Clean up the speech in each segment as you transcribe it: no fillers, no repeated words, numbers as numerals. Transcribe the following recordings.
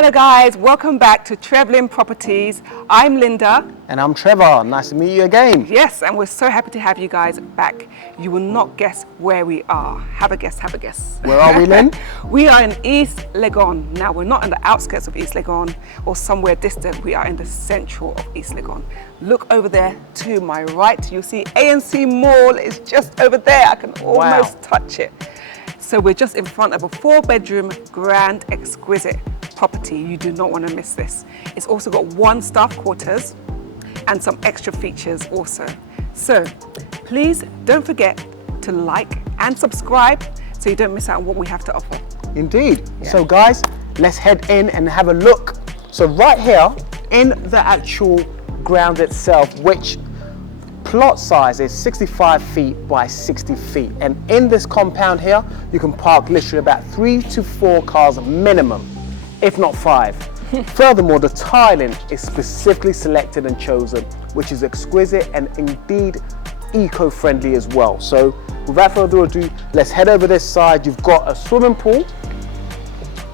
Hello guys, welcome back to Trevlyngh Properties. I'm Linda. And I'm Trevor. Nice to meet you again. Yes, and we're so happy to have you guys back. You will not guess where we are. Have a guess, have a guess. Where are we, Lynn? We are in East Legon. Now, we're not in the outskirts of East Legon or somewhere distant. We are in the central of East Legon. Look over there to my right. You'll see ANC Mall is just over there. I can almost touch it. So we're just in front of a 4-bedroom, grand, exquisite property. You do not want to miss this. It's also got 1 staff quarters and some extra features also. So please don't forget to like and subscribe so you don't miss out on what we have to offer. Indeed. Yeah. So guys, let's head in and have a look. So right here in the actual ground itself, which plot size is 65 feet by 60 feet. And in this compound here, you can park literally about 3 to 4 cars minimum, if not 5. Furthermore, the tiling is specifically selected and chosen, which is exquisite and indeed eco-friendly as well. So without further ado, let's head over this side. You've got a swimming pool,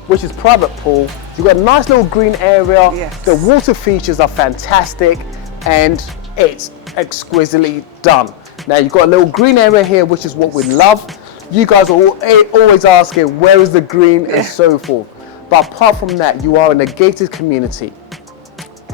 which is private pool. You've got a nice little green area. Yes. The water features are fantastic and it's exquisitely done. Now you've got a little green area here, which is what we love. You guys are always asking, where is the green and so forth. But apart from that, you are in a gated community.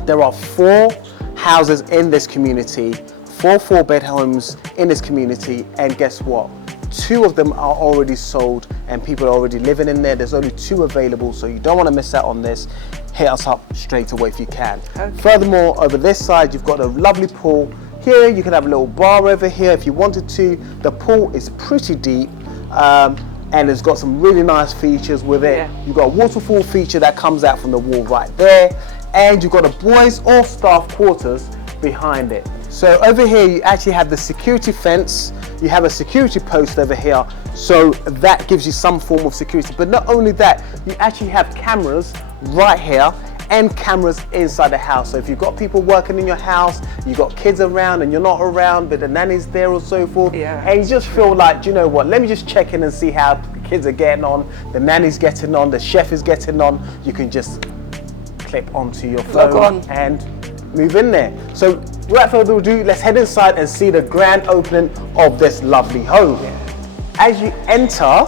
There are 4 houses in this community, 4 4-bed homes in this community, and guess what? 2 of them are already sold and people are already living in there. There's only 2 available, so you don't want to miss out on this. Hit us up straight away if you can. Okay. Furthermore, over this side, you've got a lovely pool. Here, you can have a little bar over here if you wanted to. The pool is pretty deep. And it's got some really nice features with it. Yeah. You've got a waterfall feature that comes out from the wall right there. And you've got a boys or staff quarters behind it. So over here, you actually have the security fence. You have a security post over here. So that gives you some form of security. But not only that, you actually have cameras right here and cameras inside the house. So if you've got people working in your house, you've got kids around and you're not around, but the nanny's there or so forth, and you just feel like, do you know what, let me just check in and see how the kids are getting on, the nanny's getting on, the chef is getting on, you can just clip onto your phone and move in there. So without further ado, let's head inside and see the grand opening of this lovely home. Yeah. As you enter,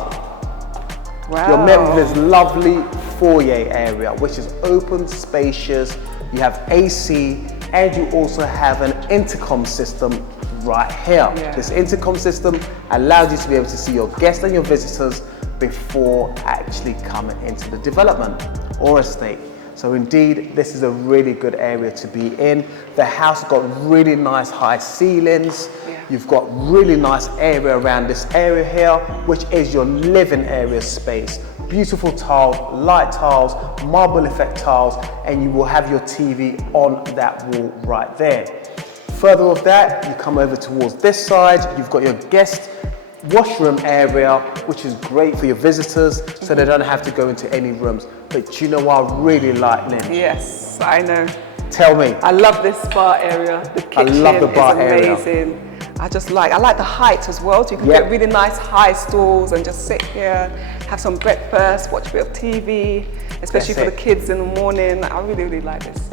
you're met with this lovely foyer area, which is open, spacious. You have AC, and you also have an intercom system right here. Yeah. This intercom system allows you to be able to see your guests and your visitors before actually coming into the development or estate. So indeed, this is a really good area to be in. The house has got really nice high ceilings. Yeah. You've got really nice area around this area here, which is your living area space. Beautiful tiles, light tiles, marble effect tiles, and you will have your TV on that wall right there. Further of that, you come over towards this side, you've got your guest washroom area, which is great for your visitors, so they don't have to go into any rooms. But you know what I really like, Lynn? Yes, I know. Tell me. I love this bar area. The kitchen is amazing. I like the height as well, so you can get really nice high stools and just sit here, have some breakfast, watch a bit of TV, especially for the kids in the morning. I really, really like this.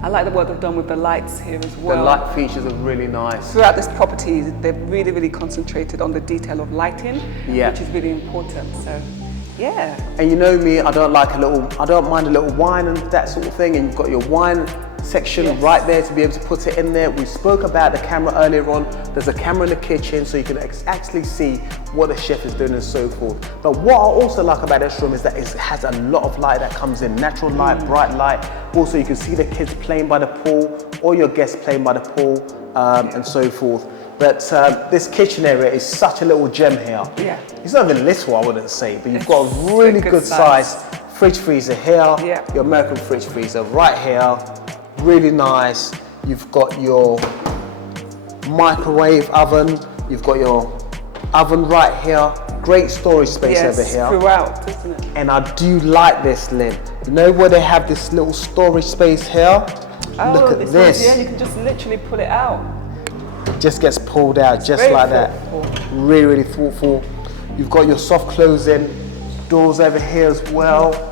I like the work they've done with the lights here as well. The light features are really nice. Throughout this property, they've really, really concentrated on the detail of lighting, which is really important. So, yeah. And you know me, I don't mind a little wine and that sort of thing. And you've got your wine section right there to be able to put it in there. We spoke about the camera earlier on. There's a camera in the kitchen, so you can actually see what the chef is doing and so forth. But what I also like about this room is that it has a lot of light that comes in, natural light, bright light. Also, you can see the kids playing by the pool, or your guests playing by the pool, and so forth. But this kitchen area is such a little gem here. Yeah. It's not even little, I wouldn't say, but you've got a really good size fridge freezer here, your American fridge freezer right here. Really nice. You've got your microwave oven. You've got your oven right here. Great storage space over here. Throughout, isn't it? And I do like this, Lynn. You know where they have this little storage space here? Look at this. Yeah, you can just literally pull it out. It just gets pulled out just like that. Really, really thoughtful. You've got your soft closing doors over here as well.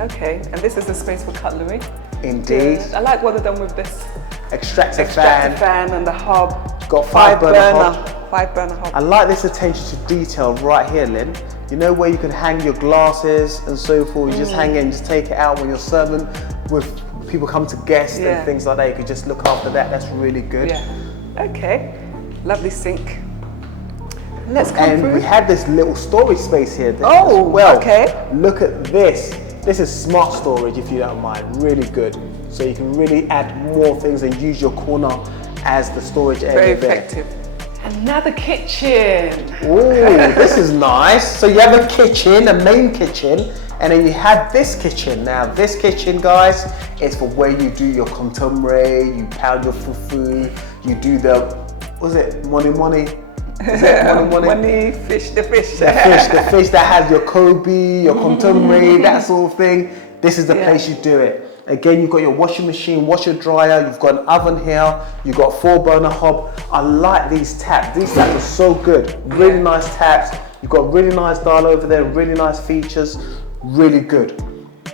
Okay, and this is the space for cutlery. Indeed. Good. I like what they've done with this Extractor fan and the hob. Got 5-burner hob. 5-burner hob. I like this attention to detail right here, Lynn. You know where you can hang your glasses and so forth. You just hang it and just take it out when you're serving with people come to guests and things like that. You can just look after that. That's really good. Yeah. Okay. Lovely sink. Let's come through. And we have this little storage space here. Oh, as well. Okay. Look at this. This is smart storage, if you don't mind. Really good. So you can really add more things and use your corner as the storage area. Very effective. Another kitchen. Oh, this is nice. So you have a kitchen, a main kitchen, and then you have this kitchen. Now this kitchen, guys, is for where you do your contemporary, you pound your fufu, you do the, what is it, money? Is it money? Money, fish, the fish. The fish that has your Kobe, your contemporary, that sort of thing. This is the place you do it. Again, you've got your washing machine, washer dryer, you've got an oven here, you've got 4-burner hob. I like these taps. These taps are so good. Really nice taps. You've got really nice dial over there, really nice features, really good.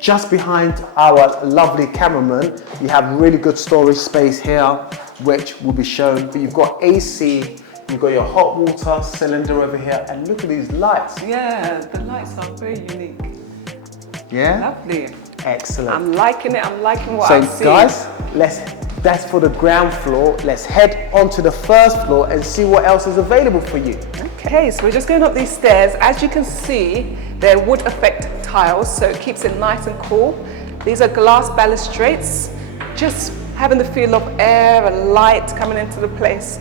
Just behind our lovely cameraman, you have really good storage space here, which will be shown. But you've got AC, you've got your hot water cylinder over here, and look at these lights. Yeah, the lights are very unique. Yeah? Lovely. Excellent. I'm liking it. I'm liking what I see. So guys, that's for the ground floor. Let's head onto the first floor and see what else is available for you. Okay, so we're just going up these stairs. As you can see, they're wood effect tiles, so it keeps it nice and cool. These are glass balustrades, just having the feel of air and light coming into the place.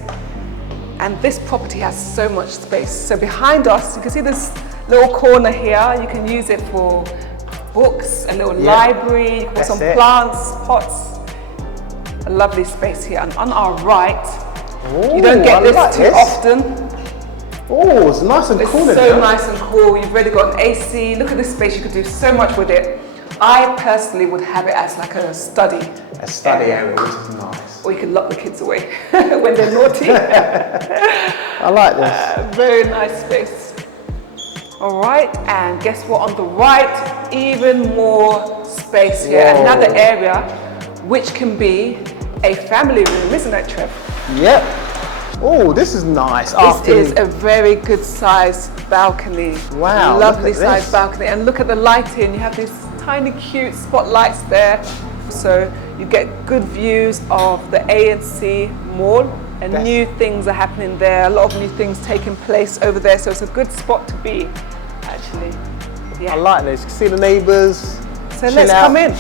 And this property has so much space. So behind us, you can see this little corner here. You can use it for books, a little library, you can put some plants, pots. A lovely space here. And on our right, you don't get this too often. Oh, it's nice and cool. It's so nice and cool. You've already got an AC. Look at this space. You could do so much with it. I personally would have it as like a study. A study area, which is nice. Or you can lock the kids away when they're naughty. I like this. Very nice space. All right, and guess what? On the right, even more space here. Whoa. Another area which can be a family room, isn't it, Trev? Yep. Oh, this is nice. This is a very good sized balcony. Wow. Lovely sized balcony. And look at the lighting. You have these tiny cute spotlights there. So you get good views of the A&C Mall, and new things are happening there. A lot of new things taking place over there. So it's a good spot to be, actually. Yeah. I like this. You can see the neighbours. So let's come in.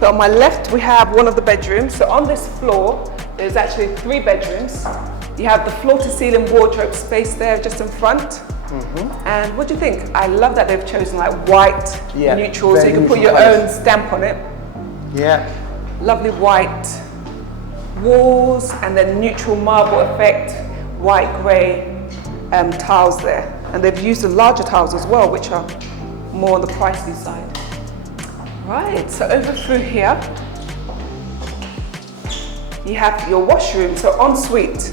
So on my left, we have one of the bedrooms. So on this floor, there's actually 3 bedrooms. You have the floor-to-ceiling wardrobe space there just in front. And what do you think? I love that they've chosen like white neutral, so you can put your own stamp on it. Yeah. Lovely white walls, and then neutral marble effect, white grey tiles there. And they've used the larger tiles as well, which are more on the pricey side. Right, so over through here, you have your washroom, so ensuite.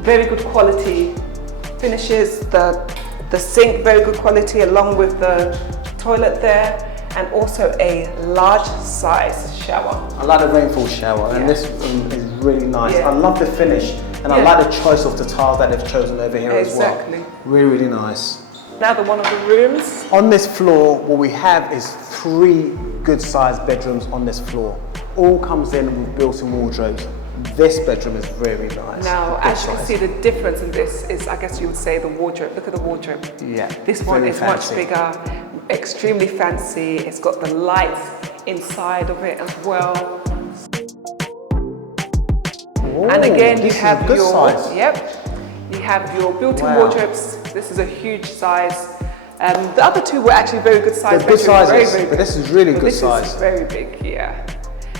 Very good quality finishes, the sink, very good quality, along with the toilet there, and also a large size shower. I like the rainfall shower, and this is really nice. I love the finish, and I like the choice of the tiles that they've chosen over here as well. Really, really nice. Now one of the rooms. On this floor, what we have is 3 good sized bedrooms on this floor. All comes in with built-in wardrobes. This bedroom is very nice. Now, as you can see, the difference in this is, I guess you would say, the wardrobe. Look at the wardrobe. Yeah. This one is much bigger, extremely fancy. It's got the lights inside of it as well. Oh, and again, you have your size. You have your built-in wardrobes. This is a huge size. The other 2 were actually very good size. They're good sizes, very, very but this is really good size. This is very big,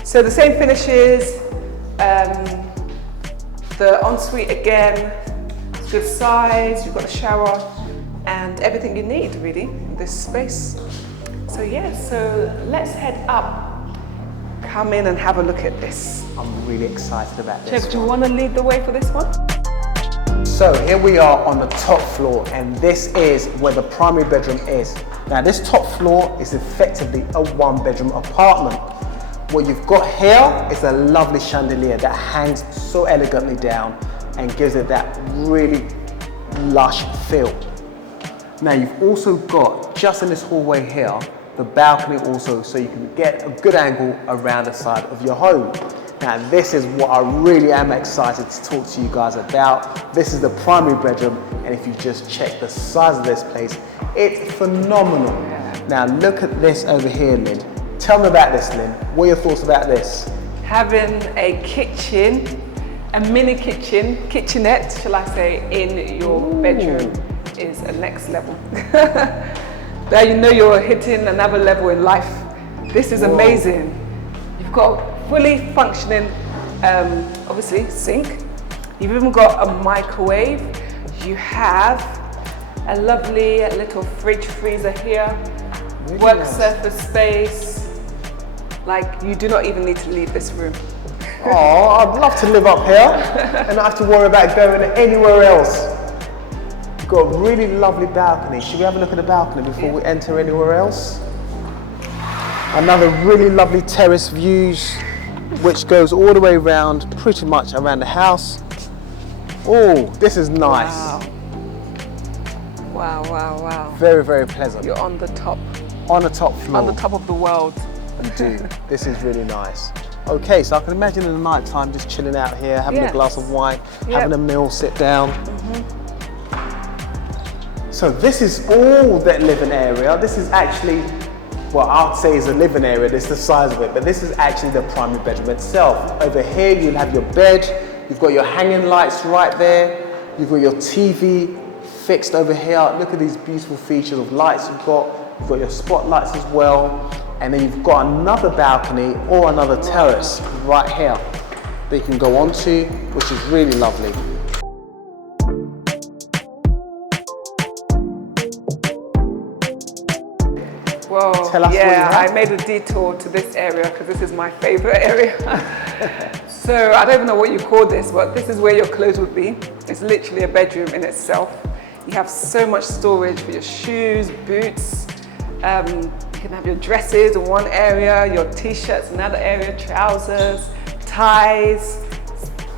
So the same finishes. The ensuite again, it's good size. You've got a shower and everything you need really in this space. So so let's head up. Come in and have a look at this. I'm really excited about this. Chev, do you want to lead the way for this one? So here we are on the top floor, and this is where the primary bedroom is. Now this top floor is effectively a 1-bedroom apartment. What you've got here is a lovely chandelier that hangs so elegantly down and gives it that really lush feel. Now you've also got, just in this hallway here, the balcony also, so you can get a good angle around the side of your home. Now this is what I really am excited to talk to you guys about. This is the primary bedroom, and if you just check the size of this place, it's phenomenal. Now look at this over here, Lynn. Tell me about this, Lynn. What are your thoughts about this? Having a kitchen, a mini kitchen, kitchenette, shall I say, in your bedroom is a next level. There you know you're hitting another level in life. This is amazing. You've got a fully functioning, obviously, sink. You've even got a microwave. You have a lovely little fridge freezer here. Really Work nice. surface space. Like, you do not even need to leave this room. Oh, I'd love to live up here and not have to worry about going anywhere else. You've got a really lovely balcony. Should we have a look at the balcony before we enter anywhere else? Another really lovely terrace views, which goes all the way around, pretty much around the house. Oh, this is nice. Wow, wow, wow. Very, very pleasant. You're on the top. On the top floor. On the top of the world. You do. This is really nice. Okay, so I can imagine in the night time just chilling out here, having a glass of wine, having a meal, sit down. So this is all that living area. This is actually, well, I'd say is a living area. This is the size of it, but this is actually the primary bedroom itself. Over here, you'll have your bed. You've got your hanging lights right there. You've got your TV fixed over here. Look at these beautiful features of lights you've got. You've got your spotlights as well. And then you've got another balcony or another terrace right here that you can go onto, which is really lovely. Well, Tell us what you have. I made a detour to this area because this is my favorite area. So I don't even know what you call this, but this is where your clothes would be. It's literally a bedroom in itself. You have so much storage for your shoes, boots. You can have your dresses in one area, your t-shirts in another area, trousers, ties.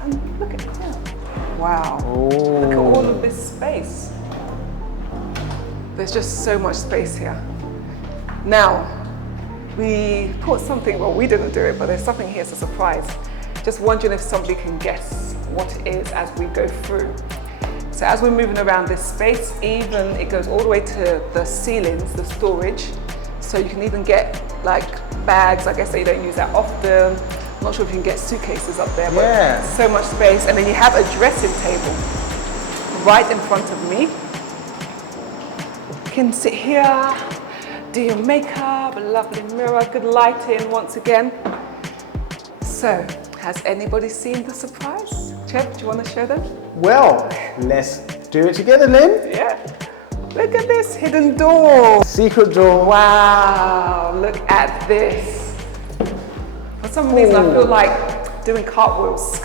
And look at that. Wow. Look at all of this space. There's just so much space here. Now, we put something, well, we didn't do it, but there's something here, it's a surprise. Just wondering if somebody can guess what it is as we go through. So as we're moving around this space, even it goes all the way to the ceilings, the storage. So you can even get like bags. I guess they don't use that often. I'm not sure if you can get suitcases up there, but so much space. And then you have a dressing table right in front of me. You can sit here, do your makeup, a lovely mirror, good lighting once again. So, has anybody seen the surprise? Trev, do you want to show them? Well, let's do it together, Lynn. Yeah. Look at this hidden door. Secret door. Wow, look at this. For some reason, I feel like doing cartwheels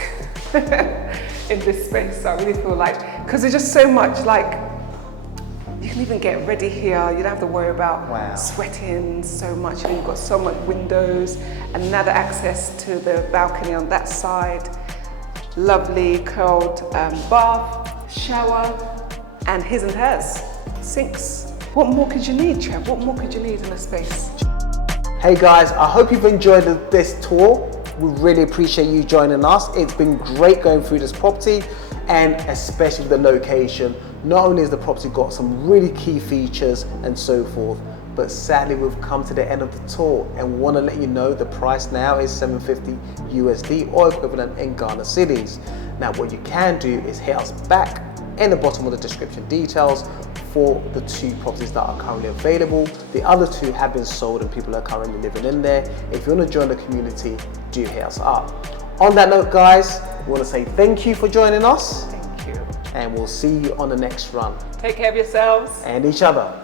in this space. I really feel like, because there's just so much, like, you can even get ready here. You don't have to worry about sweating so much. You've got so much windows, another access to the balcony on that side. Lovely curled bath, shower, and his and hers. Sinks. What more could you need, Trev? What more could you need in a space? Hey guys, I hope you've enjoyed this tour. We really appreciate you joining us. It's been great going through this property, and especially the location. Not only has the property got some really key features and so forth, but sadly we've come to the end of the tour, and we want to let you know the price now is $750 USD or equivalent in Ghana cedis. Now what you can do is hit us back in the bottom of the description details for the 2 properties that are currently available. The other 2 have been sold and people are currently living in there. If you want to join the community, do hit us up. On that note, guys, we want to say thank you for joining us. Thank you. And we'll see you on the next run. Take care of yourselves. And each other.